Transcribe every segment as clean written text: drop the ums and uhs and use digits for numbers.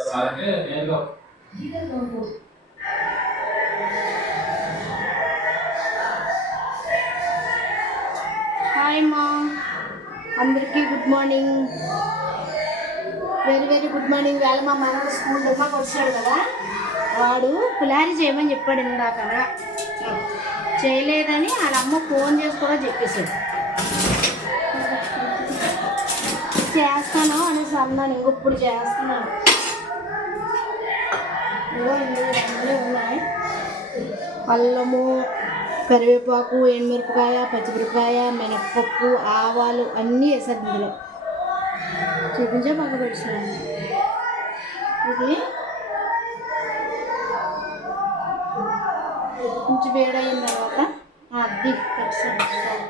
Hi మా అందరికీ good morning, very very good morning. వేళ మా మనవాడు స్కూల్ మాకు వచ్చాడు కదా, వాడు పులారి చేయమని చెప్పాడు. ఇందాక చేయలేదని వాళ్ళ అమ్మ ఫోన్ చేసి కూడా చెప్పేశాడు. చేస్తాను అనేసి అన్నాను, ఇంకొప్పుడు చేస్తున్నాను. ఇవో అన్నీ ఉన్నాయి. అల్లము, కరివేపాకు, ఎండుమిరపకాయ, పచ్చిమిరపకాయ, మినప్పప్పు, ఆవాలు అన్నీ వేసారు ఇందులో. చూపించే పక్క పెట్టాను. ఇది కొంచెం వేడయిన తర్వాత అది పెట్టాను.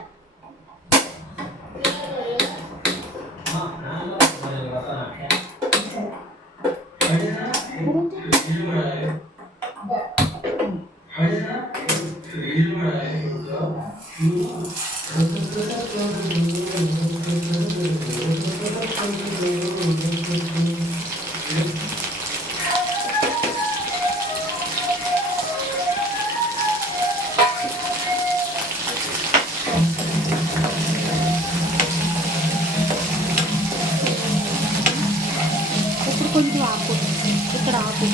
కొంచెం ఆకు ఇక్కడ ఆకు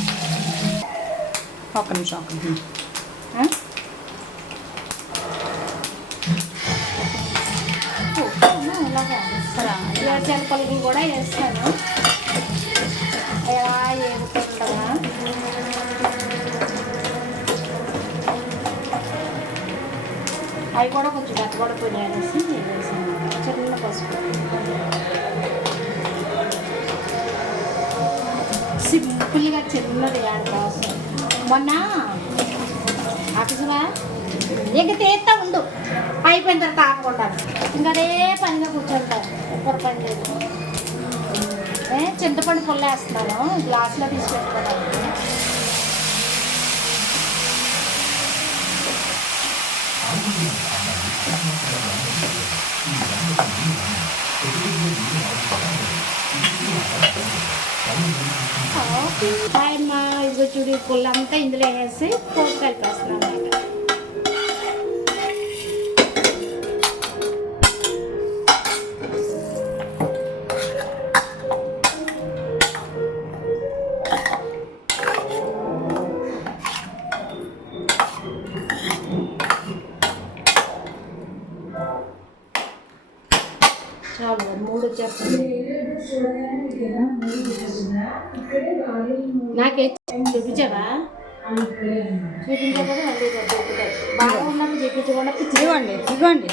ఒక్క నిమిషం ఇలాగా చిలకలకి కూడా వేస్తాను. ఎలా ఏడుతుండగా అవి కూడా కొంచెం గట్టబడిపోయి అనేసి వేసాను. చిన్న పసుపు, సింపుల్గా చిన్నది యాడ్ కోసం. మొన్న ఆఫీసుగా ఇంక తీస్తా ఉండు, అయిపోయిన తర్వాత ఆపకుండా ఇంకా అదే పనిగా కూర్చుంటాను. ఎప్పుడు పని లేదు. చింతపండు పుల్ల వేస్తున్నాను, గ్లాసులో తీసి పెట్టుకోవడానికి. మా ఇదిగో చూడు, పుల్ల అంతా ఇందులో వేసి పోపు కలిపేస్తున్నాను అన్నమాట. చాలు 3 వచ్చేస్తుంది. నాకే చూపించావా? చూపించకపోతే మళ్ళీ బాగా ఉన్నప్పుడు చూపించకుండా ఇవ్వండి.